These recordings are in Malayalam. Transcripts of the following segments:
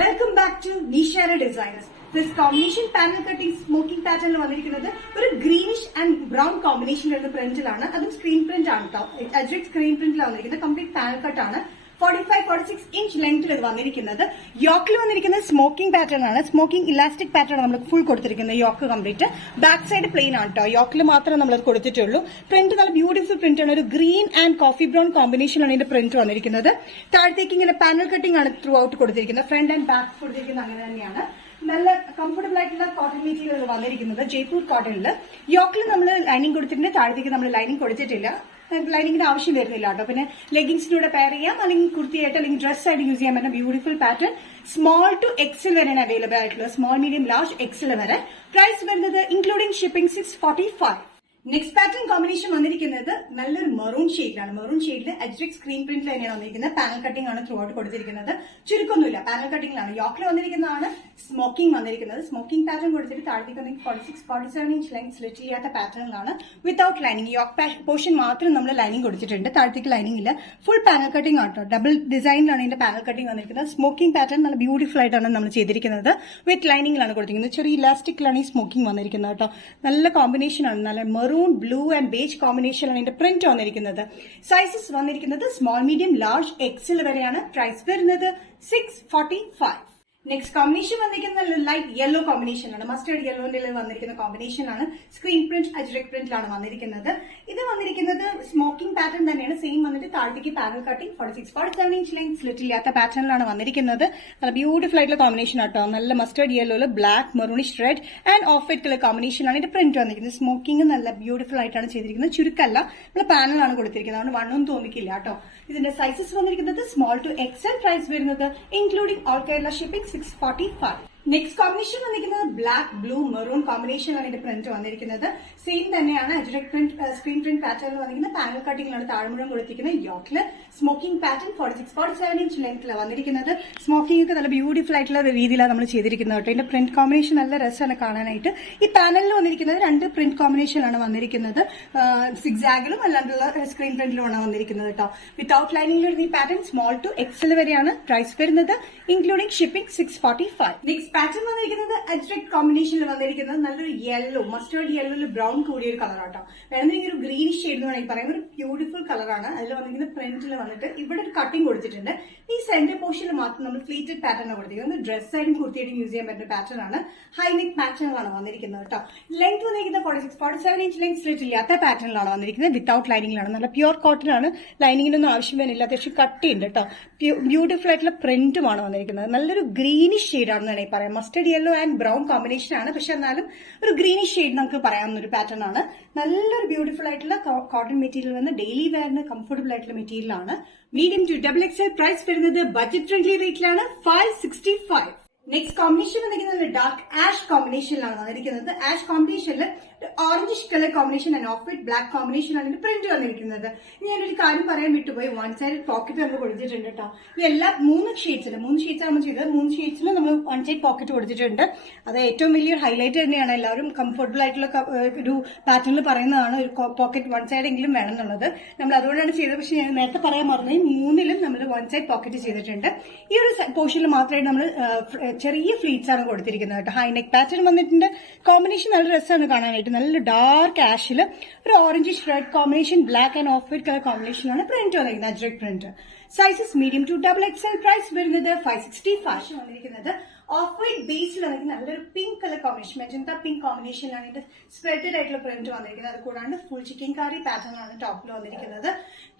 Welcome back to Nishara designers. This combination panel cutting smocking പാറ്റേണിൽ വന്നിരിക്കുന്നത് ഒരു ഗ്രീനിഷ് ആൻഡ് ബ്രൗൺ കോമ്പിനേഷൻ വരുന്ന പ്രിന്റിലാണ്. അതും സ്ക്രീൻ പ്രിന്റ് ആണ് കേട്ടോ. അജ്രക് സ്ക്രീൻ പ്രിന്റിലാണ് വന്നിരിക്കുന്നത്. Complete panel കട്ടാണ്. 45-46 ഇഞ്ച് ലെങ്ത്തിൽ ഇത് വന്നിരിക്കുന്നത്. യോക്കിൽ വന്നിരിക്കുന്നത് സ്മോക്കിംഗ് പാറ്റേൺ ആണ്. സ്മോക്കിംഗ് ഇലാസ്റ്റിക് പാറ്റേൺ നമ്മൾ ഫുൾ കൊടുത്തിരിക്കുന്നത്. Yoke complete. Back side plain ആണ് കേട്ടോ. യോക്കിൽ മാത്രമേ നമ്മൾ കൊടുത്തിട്ടുള്ളൂ. പ്രിന്റ് നല്ല ബ്യൂട്ടിഫുൾ പ്രിന്റ് ആണ്. ഒരു ഗ്രീൻ ആൻഡ് കോഫി ബ്രൗൺ കോമ്പിനേഷനാണ് ഇതിന്റെ പ്രിന്റ് വന്നിരിക്കുന്നത്. താഴത്തേക്ക് ഇങ്ങനെ പാനൽ കട്ടിംഗ് ആണ് ത്രൂ ഔട്ട് കൊടുത്തിരിക്കുന്നത്. ഫ്രണ്ട് ആൻഡ് ബാക്ക് കൊടുത്തിരിക്കുന്നത് അങ്ങനെ തന്നെയാണ്. നല്ല കംഫർട്ടബിൾ ആയിട്ടുള്ള കോട്ടൺ മെറ്റീരിയൽ വന്നിരിക്കുന്നത് ജയ്പൂർ കോട്ടണിൽ. യോക്കിൽ നമ്മൾ ലൈനിങ് കൊടുത്തിട്ടുണ്ട്. താഴത്തേക്ക് നമ്മൾ ലൈനിങ് കൊടുത്തിട്ടില്ല. ലൈനിങ്ങിന് ആവശ്യം വരുന്നില്ല കേട്ടോ. പിന്നെ ലെഗിങ്സിലൂടെ പെയർ ചെയ്യാം, അല്ലെങ്കിൽ കുർത്തിയായിട്ട് അല്ലെങ്കിൽ ഡ്രസ് ആയിട്ട് യൂസ് ചെയ്യാൻ പറ്റുന്ന beautiful pattern. Small to XL വരെയാണ് അവൈലബിൾ ആയിട്ടുള്ളത്. സ്മോൾ, മീഡിയം, ലാർജ്, എക്സൽ വരെ. പ്രൈസ് വരുന്നത് including shipping 645. Next pattern combination വന്നിരിക്കുന്നത് നല്ലൊരു മെറൂൺ ഷെയ്ഡിലാണ്. മെറൂൺ ഷെയ്ഡിൽ അജ്രക് സ്ക്രീൻ പ്രിന്റിൽ തന്നെയാണ് വന്നിരിക്കുന്നത്. പാനൽ കട്ടിംഗ് ആണ് ത്രൂ ഔട്ട് കൊടുത്തിരിക്കുന്നത്. ചുരുക്കൊന്നുമില്ല, പാനൽ കട്ടിംഗിലാണ്. യോക്കിൽ വന്നിരിക്കുന്നതാണ് സ്മോക്കിംഗ് വന്നിരിക്കുന്നത്. സ്മോക്കിംഗ് പാറ്റേൺ കൊടുത്തിട്ട് താഴത്തേക്ക് വന്നിട്ട് 46-47 ഇഞ്ച് ലെങ്ത് സ്ലിറ്റ് ചെയ്യാത്ത പാറ്റേണിലാണ് വിത്തൌട്ട് ലൈനിങ്. യോക്ക് പോർഷൻ മാത്രം നമ്മൾ ലൈനിങ് കൊടുത്തിട്ടുണ്ട്. താഴത്തേക്ക് ലൈനിങ് ഇല്ല. ഫുൾ പാനൽ കട്ടിംഗ് ആട്ടോ. ഡബിൾ ഡിസൈനിലാണ് ഇതിന്റെ പാനൽ കട്ടിംഗ് വന്നിരിക്കുന്നത്. സ്മോക്കിംഗ് പാറ്റേൺ നല്ല ബ്യൂട്ടിഫുൾ ആയിട്ടാണ് നമ്മൾ ചെയ്തിരിക്കുന്നത്. വിത്ത് ലൈനിങ്ങിലാണ് കൊടുത്തിരിക്കുന്നത്. ചെറിയ ഇലാസ്റ്റിക്കിലാണ് ഈ സ്മോക്കിംഗ് വന്നിരിക്കുന്നത് കേട്ടോ. നല്ല കോമ്പിനേഷൻ ആണ്. നല്ല മെറൂൺ, ബ്ലൂ ആൻഡ് ബേജ് കോമ്പിനേഷനാണ് ഇതിന്റെ പ്രിന്റ് വന്നിരിക്കുന്നത്. സൈസസ് വന്നിരിക്കുന്നത് സ്മോൾ, മീഡിയം, ലാർജ്, എക്സൽ വരെയാണ്. പ്രൈസ് വരുന്നത് 645. നെക്സ്റ്റ് കോമ്പിനേഷൻ വന്നിരിക്കുന്നത് ലൈറ്റ് യെല്ലോ കോമ്പിനേഷൻ ആണ്. മസ്റ്റേർഡ് യെല്ലോന്റെ വന്നിരിക്കുന്ന കോമ്പിനേഷൻ ആണ്. സ്ക്രീൻ പ്രിന്റ് അജ്രക് പ്രിന്റിലാണ് വന്നിരിക്കുന്നത്. ഇത് വന്നിരിക്കുന്നത് സ്മോക്കിംഗ് പാറ്റേൺ തന്നെയാണ്. സെയിം വന്നിട്ട് താഴത്തേക്ക് panel cutting 46-47 inch length slit ഇല്ലാത്ത പാറ്റേണിലാണ് വന്നിരിക്കുന്നത്. നല്ല ബ്യൂട്ടിഫുൾ ആയിട്ടുള്ള കോമ്പിനേഷൻ ആട്ടോ. നല്ല മസ്റ്റേർഡ് യെല്ലോയില് black, maroonish red and off white colour combination ആണ് ഇതിന്റെ പ്രിന്റ് വന്നിരിക്കുന്നത്. സ്മോക്കിംഗ് നല്ല ബ്യൂട്ടിഫുൾ ആയിട്ടാണ് ചെയ്തിരിക്കുന്നത്. ചുരുക്കല്ല, നമ്മൾ പാനലാണ് കൊടുത്തിരിക്കുന്നത്. അതുകൊണ്ട് വണ്ണൊന്നും തോന്നിക്കില്ല കേട്ടോ. ഇതിന്റെ സൈസസ് വന്നിരിക്കുന്നത് സ്മോൾ ടു എക്സൽ. പ്രൈസ് വരുന്നത് including all Kerala shipping 645. Next combination വന്നിരിക്കുന്നത് ബ്ലാക്ക്, ബ്ലൂ, മെറൂൺ കോമ്പിനേഷൻ ആണ് ഇതിന്റെ പ്രിന്റ് വന്നിരിക്കുന്നത്. സെയിം തന്നെയാണ്. അജ്രക് പ്രിന്റ് സ്ക്രീൻ പ്രിന്റ് പാറ്റേണിൽ വന്നിരിക്കുന്നത്. പാനൽ കട്ടിംഗിലാണ് താഴ്മുഴം കൊടുത്തിരിക്കുന്നത്. യോക്കില് സ്മോക്കിംഗ് പാറ്റേൺ 46-47 ഇഞ്ച് ലെങ്ത്തിലാണ് വന്നിരിക്കുന്നത്. സ്മോക്കിംഗ് ഒക്കെ നല്ല ബ്യൂട്ടിഫുൾ ആയിട്ടുള്ള രീതിയിലാണ് നമ്മൾ ചെയ്തിരിക്കുന്നത് കേട്ടോ. ഇതിന്റെ പ്രിന്റ് കോമ്പിനേഷൻ നല്ല രസമാണ് കാണാനായിട്ട്. ഈ പാനലിൽ വന്നിരിക്കുന്നത് രണ്ട് പ്രിന്റ് കോമ്പിനേഷനാണ് വന്നിരിക്കുന്നത്. സിഗ്സാഗിലും അല്ലാണ്ടുള്ള സ്ക്രീൻ പ്രിന്റിലുമാണ് വന്നിരിക്കുന്നത് കേട്ടോ. വിത്തൌട്ട് ലൈനിംഗിൽ വരുന്ന ഈ പാറ്റേൺ സ്മോൾ ടു എക്സൽ വരെയാണ്. പ്രൈസ് വരുന്നത് ഇൻക്ലൂഡിംഗ് ഷിപ്പിംഗ് 645. നെക്സ്റ്റ് പാറ്റേൺ വന്നിരിക്കുന്നത് അജ്രക് കോമ്പിനേഷനിൽ വന്നിരിക്കുന്നത് നല്ലൊരു യെല്ലോ, മസ്റ്റേർഡ് യെല്ലോയിൽ ബ്രൗൺ കൂടിയ ഒരു കളർ ആട്ടോ. വേണമെങ്കിൽ ഒരു ഗ്രീനിഷ് ഷെയ്ഡ് എന്ന് വേണമെങ്കിൽ പറയാം. ഒരു ബ്യൂട്ടിഫുൾ കളറാണ്. അതിൽ വന്നിരിക്കുന്ന പ്രിന്റിൽ വന്നിട്ട് ഇവിടെ ഒരു കട്ടിംഗ് കൊടുത്തിട്ടുണ്ട്. ഈ സെന്റർ പോർഷനിൽ മാത്രം നമ്മൾ ഫ്ലീറ്റഡ് പാറ്റേൺ കൊടുത്തിരിക്കുന്നത്. ഡ്രസ് ആയിട്ടും കുർത്തിയായിട്ടും യൂസ് ചെയ്യാൻ പറ്റുന്ന പാറ്റേൺ ആണ്. ഹൈനെക്ക് പാറ്റേണിലാണ് വന്നിരിക്കുന്നത് കേട്ടോ. ലെങ്ത് വന്നിരിക്കുന്നത് 46-47 ഇഞ്ച് ലെങ്ത് സ്ലിറ്റ് ഇല്ലാത്ത പാറ്റേണിലാണ് വന്നിരിക്കുന്നത്. വിത്തൌട്ട് ലൈനിങ്ങിലാണ്. നല്ല പ്യൂർ കോട്ടൺ ആണ്. ലൈനിങ്ങിനൊന്നും ആവശ്യം വരുന്നില്ല. അത്യാവശ്യം കട്ടിയുണ്ട് കേട്ടോ. ബ്യൂട്ടിഫുൾ ആയിട്ടുള്ള പ്രിന്റുമാണ് വന്നിരിക്കുന്നത്. നല്ലൊരു ഗ്രീനിഷ് ഷെയ്ഡാണെന്ന് വേണമെങ്കിൽ പറയാം. Mustard yellow and brown combination ആണ്. പക്ഷെ എന്നാലും ഒരു ഗ്രീനിഷ് ഷെയ്ഡ് നമുക്ക് പറയാവുന്ന ഒരു പാറ്റേൺ ആണ്. നല്ലൊരു ബ്യൂട്ടിഫുൾ ആയിട്ടുള്ള കോട്ടൺ മെറ്റീരിയൽ വന്ന് ഡെയിലി വെയറിന് കംഫർട്ടബിൾ ആയിട്ടുള്ള മെറ്റീരിയൽ ആണ്. Medium to double XL. Price വരുന്നത് ബഡ്ജറ്റ് ഫ്രണ്ട്ലി റേറ്റിലാണ് 565. നെക്സ്റ്റ് കോമ്പിനേഷൻ വന്നിരിക്കുന്നത് ഡാർക്ക് ആഷ് കോമ്പിനേഷനിലാണ് വന്നിരിക്കുന്നത്. ആഷ് കോമ്പിനേഷനിൽ orangish colour combination and off white black കോമ്പിനേഷനാണ് ഇതിന്റെ പ്രിന്റ് വന്നിരിക്കുന്നത്. ഞാനൊരു കാര്യം പറയാൻ വിട്ടുപോയി. വൺ സൈഡ് പോക്കറ്റ് നമ്മൾ കൊടുത്തിട്ടുണ്ട് കേട്ടോ. ഈ എല്ലാ 3 ഷെയ്ഡ്സിലും നമ്മൾ ചെയ്തത് 3 ഷെയ്ഡ്സിലും നമ്മൾ വൺ സൈഡ് പോക്കറ്റ് കൊടുത്തിട്ടുണ്ട്. അത് ഏറ്റവും വലിയൊരു ഹൈലൈറ്റ് തന്നെയാണ്. എല്ലാവരും കംഫർട്ടബിൾ ആയിട്ടുള്ള ഒരു പാറ്റേണിൽ പറയുന്നതാണ് ഒരു പോക്കറ്റ് വൺ സൈഡ് എങ്കിലും വേണം എന്നുള്ളത്. നമ്മൾ അതുകൊണ്ടാണ് ചെയ്തത്. പക്ഷെ ഞാൻ നേരത്തെ പറയാൻ മറന്നു. 3ലും നമ്മൾ വൺ സൈഡ് പോക്കറ്റ് ചെയ്തിട്ടുണ്ട്. ഈ ഒരു പോർഷനിൽ മാത്രമേ നമ്മൾ ചെറിയ ഫ്ലീറ്റ്സ് ആണ് കൊടുത്തിരിക്കുന്നത് കേട്ടോ. ഹൈനെക്ക് പാറ്റേൺ വന്നിട്ടുണ്ട്. കോമ്പിനേഷൻ നല്ല രസമാണ് കാണാനായിട്ട്. നല്ല ഡാർക്ക് ആഷിൽ ഒരു orangish red combination, black and off white colour കോമ്പിനേഷനാണ് പ്രിന്റ് വന്നിരിക്കുന്നത്. Ajrak print. Sizes medium to double XL. Price വരുന്നത് 565 വന്നിരിക്കുന്നത്. ഓഫ് വൈറ്റ് ബേസിൽ വന്നിരിക്കുന്ന നല്ലൊരു pink colour combination, magenta pink കോമ്പിനേഷനിലാണ് ഇതിന്റെ സ്പ്രെഡഡ് ആയിട്ടുള്ള പ്രിന്റ് വന്നിരിക്കുന്നത്. അത് കൂടാണ്ട് ഫുൾ ചിക്കൻ കറി പാറ്റേൺ ആണ് ടോപ്പിൽ വന്നിരിക്കുന്നത്.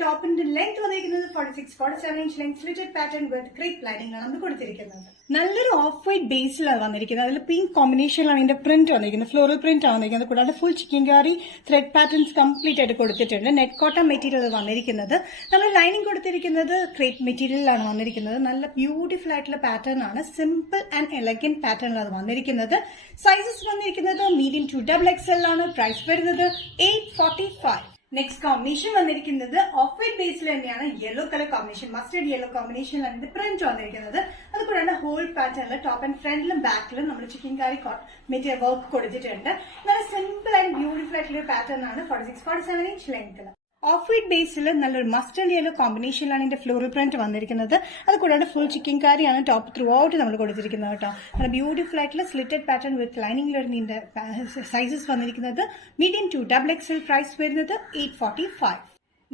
ടോപ്പിന്റെ ലെങ്ത് വന്നിരിക്കുന്നത് 46-47 ഇഞ്ച് ലെങ്ത് സ്ലിറ്റഡ് പാറ്റേൺ വിത്ത് ക്രീപ്പ് ലൈനിംഗ് ആണ് നമ്മൾ കൊടുത്തിരിക്കുന്നത്. നല്ലൊരു ഓഫ് വൈറ്റ് ബേസിലാണ് വന്നിരിക്കുന്നത്. അതിൽ പിങ്ക് കോമ്പിനേഷനിലാണ് ഇതിന്റെ പ്രിന്റ് വന്നിരിക്കുന്നത്. ഫ്ലോറൽ പ്രിന്റ് ആണ് വന്നിരിക്കുന്നത്. കൂടാതെ ഫുൾ ചിക്കൻ കറി ത്രെഡ് പാറ്റേൺസ് കംപ്ലീറ്റ് ആയിട്ട് കൊടുത്തിട്ടുണ്ട്. നെറ്റ് കോട്ടൺ മെറ്റീരിയൽ വന്നിരിക്കുന്നത്. നമ്മൾ ലൈനിങ് കൊടുത്തിരിക്കുന്നത് ക്രേപ്പ് മെറ്റീരിയലാണ് വന്നിരിക്കുന്നത്. നല്ല ബ്യൂട്ടിഫുൾ ആയിട്ടുള്ള പാറ്റേൺ ആണ്. സിമ്പിൾ ആൻഡ് എലഗന്റ് പാറ്റേണിലാണ് വന്നിരിക്കുന്നത്. സൈസസ് വന്നിരിക്കുന്നത് മീഡിയം ടു ഡബിൾ എക്സൽ ആണ്. പ്രൈസ് വരുന്നത് 845. നെക്സ്റ്റ് കോമ്പിനേഷൻ വന്നിരിക്കുന്നത് ഓഫ് വൈറ്റ് ബേസിൽ തന്നെയാണ്. Yellow colour combination, mustard yellow കോമ്പിനേഷനിലാണ് ഇത് പ്രിന്റ് വന്നിരിക്കുന്നത്. അതുകൂടാണ്ട് ഹോൾ പാറ്റേണിൽ ടോപ്പ് ആൻഡ് ഫ്രണ്ടിലും ബാക്കിലും നമ്മൾ ചിക്കൻ കറി മെറ്റീരിയൽ വർക്ക് കൊടുത്തിട്ടുണ്ട്. നല്ല സിമ്പിൾ ആൻഡ് ബ്യൂട്ടിഫുൾ ആയിട്ടുള്ള പാറ്റേൺ ആണ്. 46-47 ഇഞ്ച് ലെങ്ത്. ഓഫ് വൈറ്റ് ബേസിൽ നല്ലൊരു മസ്റ്റർഡ് യെല്ലോ കോമ്പിനേഷനിലാണ് ഇതിന്റെ ഫ്ലോറൽ പ്രിന്റ് വന്നിരിക്കുന്നത്. അത് കൂടാതെ ഫുൾ ചിക്കൻ കാരിയാണ് ടോപ്പ് ത്രൂ ഔട്ട് നമ്മൾ കൊടുത്തിരിക്കുന്നത് കേട്ടോ. നല്ല ബ്യൂട്ടിഫുൾ ആയിട്ടുള്ള സ്ലിറ്റഡ് പാറ്റേൺ വിത്ത് ലൈനിംഗ് വരുന്ന ഇതിന്റെ സൈസസ് വന്നിരിക്കുന്നത് മീഡിയം ടു XXL. പ്രൈസ് വരുന്നത് 845.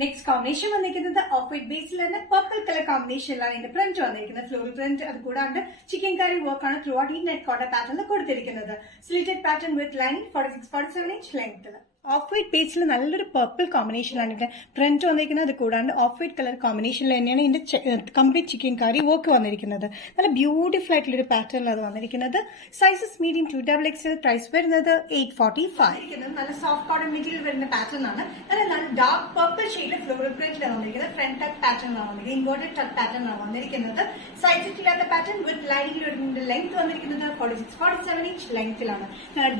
നെക്സ്റ്റ് കോമ്പിനേഷൻ വന്നിരിക്കുന്നത് ഓഫ് വൈറ്റ് ബേസിൽ തന്നെ പർപ്പിൾ കളർ കോമ്പിനേഷനിലാണ് ഇതിന്റെ പ്രിന്റ് വന്നിരിക്കുന്നത്. ഫ്ലോറൽ പ്രിന്റ് അത് കൂടാണ്ട് ചിക്കൻ കാരി വർക്ക് ആണ് ത്രൂ ഔട്ട് ഈ നെറ്റ് കോട്ട പാറ്റേണിൽ കൊടുത്തിരിക്കുന്നത്. Slitted pattern with lining 46-47 inch length. Off white ബേസിൽ നല്ലൊരു പർപ്പിൾ കോമ്പിനേഷനിലാണ് ഇതിന്റെ പ്രിന്റ് വന്നിരിക്കുന്നത്. അത് കൂടാണ്ട് ഓഫ് വൈറ്റ് കളർ കോമ്പിനേഷനിൽ തന്നെയാണ് ഇതിന്റെ കംപ്ലീറ്റ് ചിക്കൻ കാരി വർക്ക് വന്നിരിക്കുന്നത്. നല്ല ബ്യൂട്ടിഫുൾ ആയിട്ടുള്ള ഒരു പാറ്റേണിലാണ് അത് വന്നിരിക്കുന്നത്. Sizes medium to XXL. Price വരുന്നത് 845. നല്ല സോഫ്റ്റ് കോട്ടൺ മെറ്റീരിയൽ വരുന്ന പാറ്റേൺ ആണ്. നല്ല ഡാർക്ക് പർപ്പിൾ ഷെയ്ഡിൽ ഫ്ലോറൽ പ്രിന്റിലാണ് വന്നിരിക്കുന്നത്. ഫ്രണ്ട് ടക്ക് പാറ്റേണിലാണ് വന്നിരിക്കുന്നത്. ഇൻവേർട്ടഡ് ടക്ക് പാറ്റേണിലാണ് വന്നിരിക്കുന്നത്. സൈസസ് ഇല്ലാത്ത പാറ്റേൺ വിത്ത് ലൈനിംഗ് ലെങ്ത് വന്നിരിക്കുന്നത് 46-47 inch ലെങ്ത്തിലാണ്.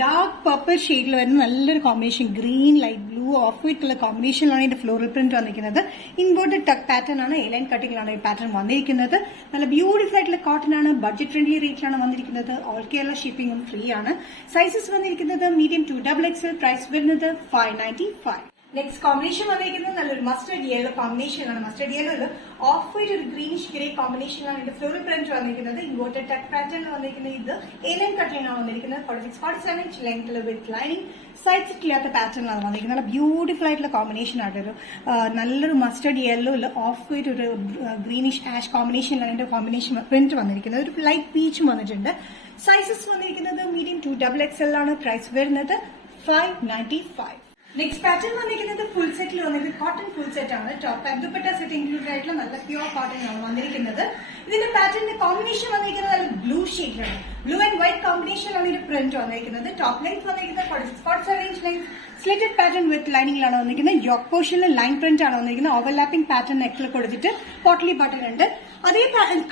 ഡാർക്ക് പർപ്പിൾ ഷെയ്ഡിൽ വരുന്ന നല്ലൊരു combination green, light blue, off white colour കോമ്പിനേഷനിലാണ് ഇതിന്റെ ഫ്ലോറൽ പ്രിന്റ് വന്നിരിക്കുന്നത്. ഇൻവേർട്ടഡ് ടക്ക് പാറ്റേൺ ആണ്. എലൈൻ കട്ടിങ്ങിലാണ് ഈ പാറ്റേൺ വന്നിരിക്കുന്നത്. നല്ല ബ്യൂട്ടിഫുൾ ആയിട്ടുള്ള കോട്ടൺ ആണ്. ബഡ്ജറ്റ് ഫ്രണ്ട്ലി റേറ്റിലാണ് വന്നിരിക്കുന്നത്. ഓൾ കേരള ഷിപ്പിംഗും ഫ്രീ ആണ്. സൈസസ് വന്നിരിക്കുന്നത് മീഡിയം ടു XXL. പ്രൈസ് വരുന്നത് 595. നെക്സ്റ്റ് കോമ്പിനേഷൻ വന്നിരിക്കുന്നത് നല്ലൊരു മസ്റ്റർഡ് യെല്ലോ കോമ്പിനേഷനാണ്. മസ്റ്റർഡ് യെല്ലോ ഓഫ് വൈറ്റ് ഒരു ഗ്രീനിഷ് ഗ്രേ കോമ്പിനേഷനാണ് ഇതിന്റെ ഫ്ലോറൽ പ്രിന്റ് വന്നിരിക്കുന്നത്. ഇൻവേർട്ടഡ് ടക്ക് പാറ്റേൺ വന്നിരിക്കുന്നത്. ഇത് എലൈൻ കട്ടിങ്ങാണ് വന്നിരിക്കുന്നത്. 46-47 inch ലെങ്ത്തിൽ വിത്ത് ലൈനിങ് സൈഡ്സ് ഇല്ലാത്ത പാറ്റേണിലാണ് വന്നിരിക്കുന്നത്. നല്ല ബ്യൂട്ടിഫുൾ ആയിട്ടുള്ള കോമ്പിനേഷൻ ആണ്. ഒരു നല്ലൊരു മസ്റ്റർഡ് യെല്ലോയിൽ ഓഫ് വൈറ്റ് ഒരു ഗ്രീനിഷ് ആഷ് കോമ്പിനേഷനിലാണ് ഇതിന്റെ കോമ്പിനേഷൻ പ്രിന്റ് വന്നിരിക്കുന്നത്. ഒരു ലൈറ്റ് പീച്ചും വന്നിട്ടുണ്ട്. സൈസസ് വന്നിരിക്കുന്നത് മീഡിയം ടു XXL ആണ്. പ്രൈസ് വരുന്നത് 595. നെക്സ്റ്റ് പാറ്റേൺ വന്നിരിക്കുന്നത് ഫുൾ സെറ്റിൽ വന്നിരിക്കുന്നത് കോട്ടൺ ഫുൾ സെറ്റ് ആണ്. Top and dupatta set include ആയിട്ടുള്ള നല്ല പ്യൂർ കോട്ടൺ ആണ് വന്നിരിക്കുന്നത്. ഇതിന്റെ പാറ്റേണിന്റെ കോമ്പിനേഷൻ വന്നിരിക്കുന്നത് നല്ല ബ്ലൂ ഷെയ്ഡിലാണ്. ബ്ലൂ ആൻഡ് വൈറ്റ് കോമ്പിനേഷനിലാണ് ഇതിന്റെ പ്രിന്റ് വന്നിരിക്കുന്നത്. ടോപ്പ് ലെങ്ത് വന്നിരിക്കുന്നത് 46-47 inch length. Slitted pattern with ലൈനിങ്ങിലാണ് വന്നിരിക്കുന്നത്. യോക്ക് പോർഷനിൽ ലൈൻ പ്രിന്റ് ആണ് വന്നിരിക്കുന്നത്. ഓവർലാപ്പിംഗ് പാറ്റേൺ നെക്കിൽ കൊടുത്തിട്ട് പോട്ട്ലി ബട്ടൺ ഉണ്ട്. അതേ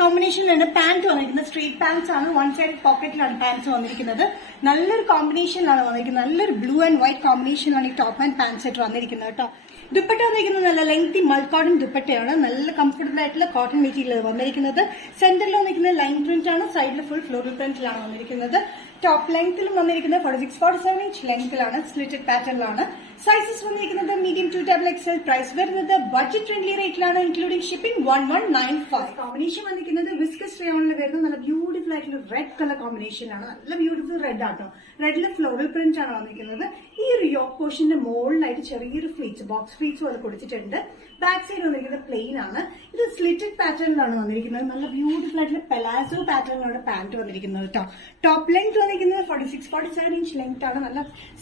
കോമ്പിനേഷനിലാണ് പാന്റ് വന്നിരിക്കുന്നത്. സ്ട്രീറ്റ് പാന്റ്സ് ആണ്. വൺ സൈഡ് പോക്കറ്റിലാണ് പാന്റ്സ് വന്നിരിക്കുന്നത്. നല്ലൊരു കോമ്പിനേഷനിലാണ് വന്നിരിക്കുന്നത്. നല്ലൊരു ബ്ലൂ ആൻഡ് വൈറ്റ് കോമ്പിനേഷനിലാണ് ഈ ടോപ്പ് ആൻഡ് പാന്റ് സെറ്റ് വന്നിരിക്കുന്നത് കേട്ടോ. ദുപ്പട്ട വന്നിരിക്കുന്നത് നല്ല ലെങ്തി മൾക്കോട്ടൺ ദുപ്പട്ടയാണ്. നല്ല കംഫർട്ടബിൾ ആയിട്ടുള്ള കോട്ടൺ മെറ്റീരിയൽ വന്നിരിക്കുന്നത്. സെന്ററിൽ വന്നിരിക്കുന്നത് ലൈൻ പ്രിന്റ് ആണ്. സൈഡിൽ ഫുൾ ഫ്ലോറൽ പ്രിന്റിലാണ് വന്നിരിക്കുന്നത്. ടോപ്പ് ലെങ്ത്തിലും വന്നിരിക്കുന്നത് 46-47 inch ലെങ്ത്തിലാണ്. സ്ലിറ്റഡ് പാറ്റേണിലാണ്. സൈസസ് വന്നിരിക്കുന്നത് മീഡിയം ടു XXL. പ്രൈസ് വരുന്നത് ബഡ്ജറ്റ് ഫ്രണ്ട്ലി റേറ്റിലാണ് ഇൻക്ലൂഡിംഗ് ഷിപ്പിംഗ് 1195. കോമ്പിനേഷൻ വന്നിരിക്കുന്നത് വിസ്കസ് റയോണിൽ വരുന്ന നല്ല ബ്യൂട്ടിഫുൾ ആയിട്ടുള്ള റെഡ് കളർ കോമ്പിനേഷനാണ്. നല്ല ബ്യൂട്ടിഫുൾ റെഡ് ആട്ടോ. റെഡിൽ ഫ്ലോറൽ പ്രിന്റ് ആണ് വന്നിരിക്കുന്നത്. ഈ ഒരു യോക്ക് പോർഷന്റെ മുകളിലായിട്ട് ചെറിയൊരു ഫ്ലീറ്റ്സ് ബോക്സ് ഫ്ലീറ്റ്സും അത് കൊടുത്തിട്ടുണ്ട്. ബാക്ക് സൈഡ് വന്നിരിക്കുന്നത് പ്ലെയിൻ ആണ്. ഇത് സ്ലിറ്റഡ് പാറ്റേണിലാണ് വന്നിരിക്കുന്നത്. നല്ല ബ്യൂട്ടിഫുൾ ആയിട്ടുള്ള പെലാസോ പാറ്റേണിലാണ് പാന്റ് വന്നിരിക്കുന്നത് കേട്ടോ. ടോപ്പ് ലെങ്ത് വന്നിരിക്കുന്നത് 46-47 inch ലെങ്ത് ആണ്. നല്ല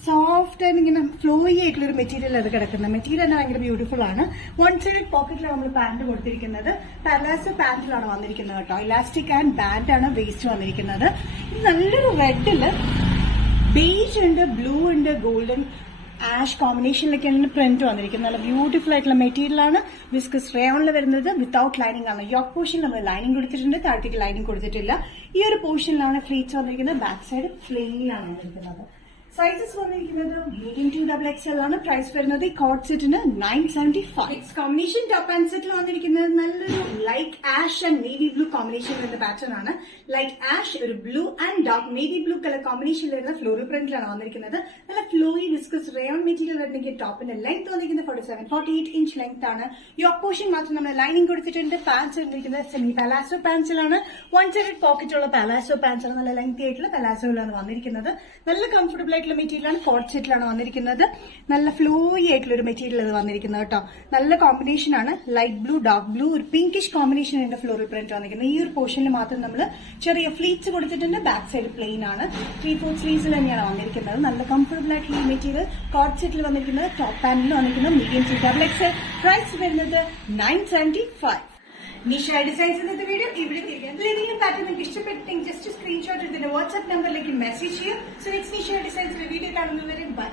സോഫ്റ്റ് ആൻഡ് ഇങ്ങനെ ഫ്ലോയി ആയിട്ടുള്ള ഒരു മെറ്റീരിയൽ അത് കിടക്കുന്നത്. മെറ്റീരിയൽ തന്നെ ഭയങ്കര ബ്യൂട്ടിഫുൾ ആണ്. വൺ സൈഡ് പോക്കറ്റിലാണ് നമ്മൾ പാന്റ് കൊടുത്തിരിക്കുന്നത്. പെലാസോ പാന്റിലാണ് വന്നിരിക്കുന്നത് കേട്ടോ. ഇലാസ്റ്റിക് ആൻഡ് ബാൻഡ് ആണ് വേസ്റ്റ് വന്നിരിക്കുന്നത്. ഇത് നല്ലൊരു റെഡില് ബേജ് ഉണ്ട്, ബ്ലൂ ഉണ്ട്, ഗോൾഡൻ ആഷ് കോമ്പിനേഷനിലൊക്കെയാണ് പ്രിന്റ് വന്നിരിക്കുന്നത്. നല്ല ബ്യൂട്ടിഫുൾ ആയിട്ടുള്ള മെറ്റീരിയൽ ആണ്. വിസ്കസ് റയോണിൽ വരുന്നത് വിത്തൌട്ട് ലൈനിങ് ആണ്. യോക്ക് പോർഷൻ നമ്മൾ ലൈനിങ് കൊടുത്തിട്ടുണ്ട്. താഴത്തേക്ക് ലൈനിങ് കൊടുത്തിട്ടില്ല. ഈ ഒരു പോർഷനിലാണ് ഫ്ലീറ്റ്സ് വന്നിരിക്കുന്നത്. ബാക്ക് സൈഡ് പ്ലെയിനിലാണ് വന്നിരിക്കുന്നത്. സൈസസ് വന്നിരിക്കുന്നത് മീഡിയം ടു XXL ആണ്. പ്രൈസ് വരുന്നത് കോട്ട് സെറ്റിന് 975. കോമ്പിനേഷൻ ടോപ്പ് ആൻഡ് സെറ്റിൽ വന്നിരിക്കുന്നത് നല്ലൊരു light ash and navy blue combination വരുന്ന പാറ്റേൺ ആണ്. ലൈറ്റ് ആഷ് ഒരു blue and dark navy blue colour combination വരുന്ന ഫ്ലോറൽ പ്രിന്റിലാണ് വന്നിരിക്കുന്നത്. നല്ല ഫ്ലോയി വിസ്കസ് റയോൺ മെറ്റീരിയൽ വരുന്നെങ്കിൽ ടോപ്പിന്റെ ലെങ്ത് വന്നിരിക്കുന്നത് 47-48 inch ലെങ്ത് ആണ്. യോക്ക് പോർഷൻ മാത്രം നമ്മൾ ലൈനിങ് കൊടുത്തിട്ടുണ്ട്. പാൻസ് വന്നിരിക്കുന്നത് സെമി പാലാസോ പാൻസിലാണ്. വൺ സൈഡ് പോക്കറ്റ് ഉള്ള പാലാസോ പാൻസ് ആണ്. നല്ല ലെങ്തി ആയിട്ടുള്ള പാലാസോയിലാണ് വന്നിരിക്കുന്നത്. നല്ല കംഫർട്ടബിൾ ആയിട്ടുള്ള മെറ്റീരിയലാണ്. കോട്ട് സെറ്റിലാണ് വന്നിരിക്കുന്നത്. നല്ല ഫ്ലോയി ആയിട്ടുള്ള ഒരു മെറ്റീരിയൽ അത് വന്നിരിക്കുന്നത് കേട്ടോ. നല്ല കോമ്പിനേഷൻ ആണ്. ലൈറ്റ് ബ്ലൂ, ഡാർക്ക് ബ്ലൂ, ഒരു പിങ്കിഷ് കോമ്പിനേഷൻ ഇതിന്റെ ഫ്ലോറൽ പ്രിന്റ് വന്നിരിക്കുന്നത്. ഈ ഒരു പോർഷനിൽ മാത്രം നമ്മൾ ചെറിയ ഫ്ലീറ്റ്സ് കൊടുത്തിട്ടുണ്ട്. ബാക്ക് സൈഡ് പ്ലെയിൻ ആണ്. 3/4 സ്ലീവ്സിൽ തന്നെയാണ് വന്നിരിക്കുന്നത്. നല്ല കംഫർട്ടബിൾ ആയിട്ടുള്ള ഈ മെറ്റീരിയൽ കോട്ട് സെറ്റിൽ വന്നിരിക്കുന്നത്. ടോപ്പ് പാന്റിൽ വന്നിരിക്കുന്നത് മീഡിയം ടു XXL. പ്രൈസ് വരുന്നത് 975. നിഷ ഡിസൈൻസ് ഇന്നത്തെ വീഡിയോ ഇവിടെ തിരികെ. ഏതെങ്കിലും പാറ്റേൺ നിങ്ങൾക്ക് ഇഷ്ടപ്പെട്ടെങ്കിൽ ജസ്റ്റ് സ്ക്രീൻഷോട്ട് എടുത്തിട്ട് വാട്സ്ആപ്പ് നമ്പറിലേക്ക് മെസ്സേജ് ചെയ്യുക. സോ നെക്സ്റ്റ് നിഷ ഡിസൈൻസിന്റെ വീഡിയോ കാണുന്നവരെ ബൈ.